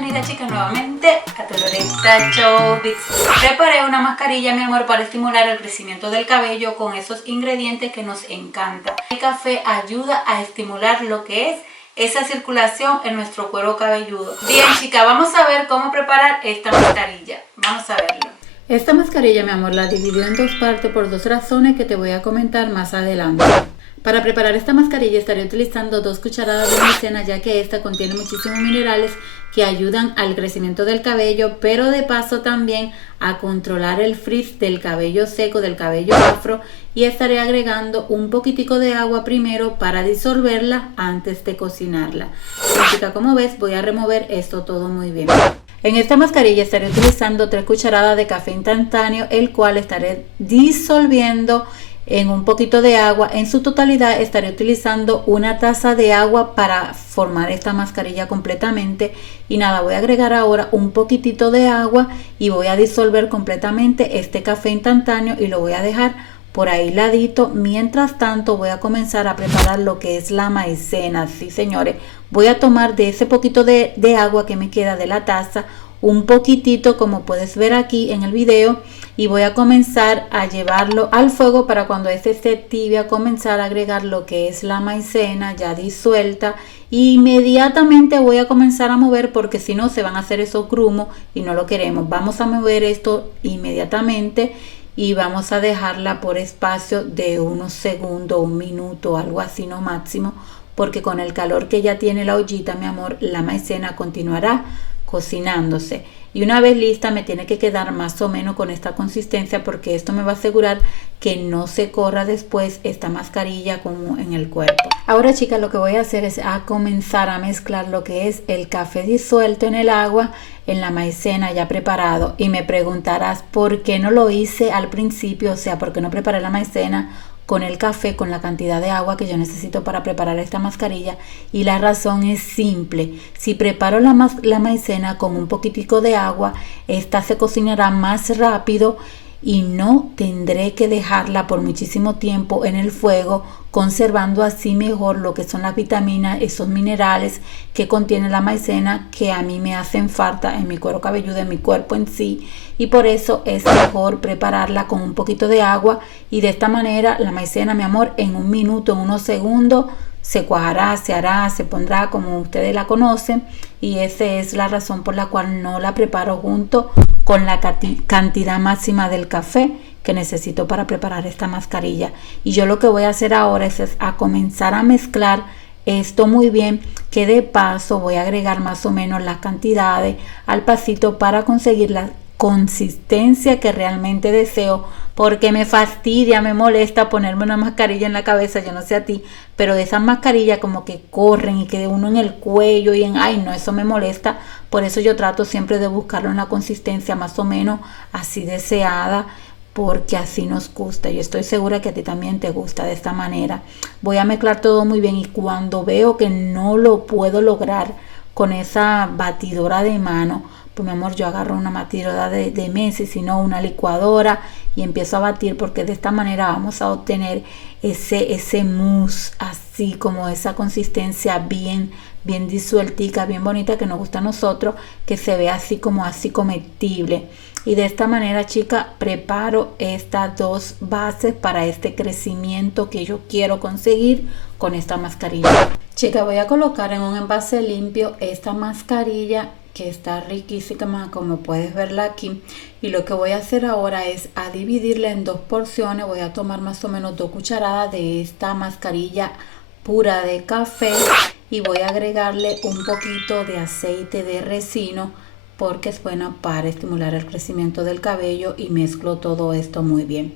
bienvenida chicas nuevamente a tu Loretta Showbiz. Preparé una mascarilla, mi amor, para estimular el crecimiento del cabello con esos ingredientes que nos encantan. El café ayuda a estimular lo que es esa circulación en nuestro cuero cabelludo. Bien chicas, vamos a ver cómo preparar esta mascarilla. Vamos a verlo. Esta mascarilla, mi amor, la dividió en dos partes por dos razones que te voy a comentar más adelante. Para preparar esta mascarilla estaré utilizando 2 cucharadas de maicena, ya que esta contiene muchísimos minerales que ayudan al crecimiento del cabello, pero de paso también a controlar el frizz del cabello seco, del cabello afro, y estaré agregando un poquitico de agua primero para disolverla antes de cocinarla. Así que como ves, voy a remover esto todo muy bien. En esta mascarilla estaré utilizando 3 cucharadas de café instantáneo, el cual estaré disolviendo en un poquito de agua. En su totalidad estaré utilizando una taza de agua para formar esta mascarilla completamente. Y nada, voy a agregar ahora un poquitito de agua y voy a disolver completamente este café instantáneo y lo voy a dejar por ahí ladito. Mientras tanto voy a comenzar a preparar lo que es la maicena. Sí, señores, voy a tomar de ese poquito de agua que me queda de la taza un poquitito, como puedes ver aquí en el video, y voy a comenzar a llevarlo al fuego para cuando este esté tibia comenzar a agregar lo que es la maicena ya disuelta. Inmediatamente voy a comenzar a mover, porque si no se van a hacer esos grumos y no lo queremos. Vamos a mover esto inmediatamente y vamos a dejarla por espacio de unos segundos, un minuto, algo así no máximo, porque con el calor que ya tiene la ollita, mi amor, la maicena continuará cocinándose. Y una vez lista me tiene que quedar más o menos con esta consistencia, porque esto me va a asegurar que no se corra después esta mascarilla como en el cuerpo. Ahora chicas, lo que voy a hacer es a comenzar a mezclar lo que es el café disuelto en el agua, en la maicena ya preparado. Y me preguntarás por qué no lo hice al principio, o sea, por qué no preparé la maicena con el café, con la cantidad de agua que yo necesito para preparar esta mascarilla. Y la razón es simple: si preparo la maicena con un poquitico de agua, esta se cocinará más rápido y no tendré que dejarla por muchísimo tiempo en el fuego, conservando así mejor lo que son las vitaminas, esos minerales que contiene la maicena, que a mí me hacen falta en mi cuero cabelludo, en mi cuerpo en sí. Y por eso es mejor prepararla con un poquito de agua, y de esta manera la maicena, mi amor, en un minuto, en unos segundos se cuajará, se hará, se pondrá como ustedes la conocen. Y esa es la razón por la cual no la preparo junto con la cantidad máxima del café que necesito para preparar esta mascarilla. Y yo lo que voy a hacer ahora es a comenzar a mezclar esto muy bien, que de paso voy a agregar más o menos las cantidades al pasito para conseguir la consistencia que realmente deseo, porque me fastidia, me molesta ponerme una mascarilla en la cabeza. Yo no sé a ti, pero de esas mascarillas como que corren y que uno en el cuello y ay no, eso me molesta. Por eso yo trato siempre de buscarlo en la consistencia más o menos así deseada, porque así nos gusta. Yo estoy segura que a ti también te gusta de esta manera. Voy a mezclar todo muy bien, y cuando veo que no lo puedo lograr con esa batidora de mano, pues mi amor, yo agarro una batidora de mesa, sino una licuadora, y empiezo a batir, porque de esta manera vamos a obtener ese mousse, así como esa consistencia bien disueltica, bien bonita, que nos gusta a nosotros, que se ve así como así comestible. Y de esta manera, chica, preparo estas 2 bases para este crecimiento que yo quiero conseguir con esta mascarilla. Chica, voy a colocar en un envase limpio esta mascarilla, que está riquísima, como puedes verla aquí. Y lo que voy a hacer ahora es a dividirla en 2 porciones. Voy a tomar más o menos 2 cucharadas de esta mascarilla pura de café, y voy a agregarle un poquito de aceite de resino, porque es buena para estimular el crecimiento del cabello. Y mezclo todo esto muy bien.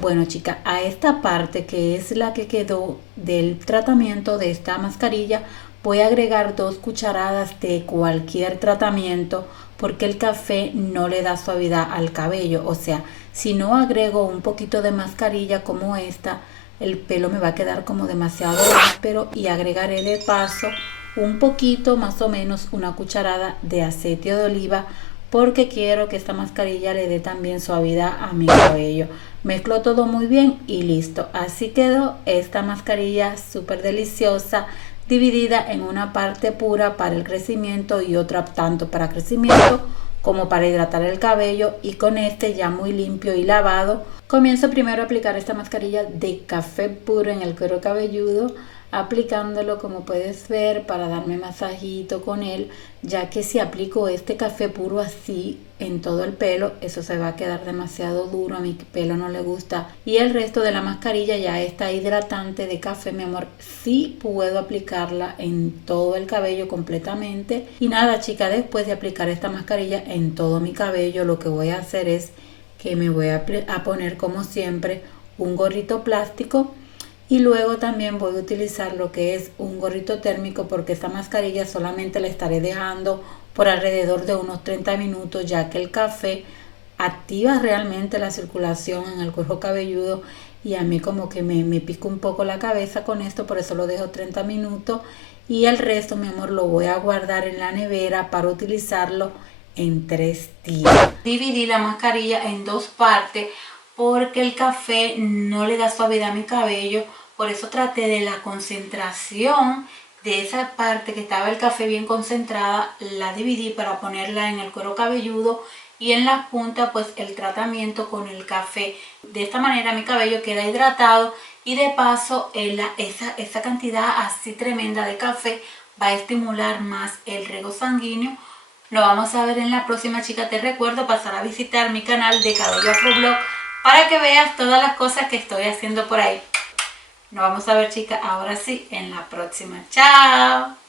Bueno chicas, a esta parte que es la que quedó del tratamiento de esta mascarilla, voy a agregar 2 cucharadas de cualquier tratamiento, porque el café no le da suavidad al cabello. O sea, si no agrego un poquito de mascarilla como esta, el pelo me va a quedar como demasiado áspero. Y agregaré de paso un poquito, más o menos una cucharada de aceite de oliva, porque quiero que esta mascarilla le dé también suavidad a mi cabello. Mezclo todo muy bien y listo. Así quedó esta mascarilla súper deliciosa dividida en una parte pura para el crecimiento y otra tanto para crecimiento como para hidratar el cabello. Y con este ya muy limpio y lavado, comienzo primero a aplicar esta mascarilla de café puro en el cuero cabelludo, aplicándolo como puedes ver para darme masajito con él, ya que si aplico este café puro así en todo el pelo, eso se va a quedar demasiado duro, a mi pelo no le gusta. Y el resto de la mascarilla ya está hidratante de café, mi amor, sí puedo aplicarla en todo el cabello completamente. Y nada, chica, después de aplicar esta mascarilla en todo mi cabello, lo que voy a hacer es que me voy a poner como siempre un gorrito plástico. Y luego también voy a utilizar lo que es un gorrito térmico, porque esta mascarilla solamente la estaré dejando por alrededor de unos 30 minutos, ya que el café activa realmente la circulación en el cuero cabelludo y a mí como que me pica un poco la cabeza con esto, por eso lo dejo 30 minutos. Y el resto, mi amor, lo voy a guardar en la nevera para utilizarlo en 3 días. Dividí la mascarilla en 2 partes porque el café no le da suavidad a mi cabello. Por eso traté de la concentración de esa parte que estaba el café bien concentrada, la dividí para ponerla en el cuero cabelludo y en la punta pues el tratamiento con el café. De esta manera mi cabello queda hidratado y de paso esa cantidad así tremenda de café va a estimular más el riego sanguíneo. Lo vamos a ver en la próxima, chica. Te recuerdo pasar a visitar mi canal de Cabello Afro Blog para que veas todas las cosas que estoy haciendo por ahí. Nos vamos a ver, chicas, ahora sí, en la próxima. ¡Chao!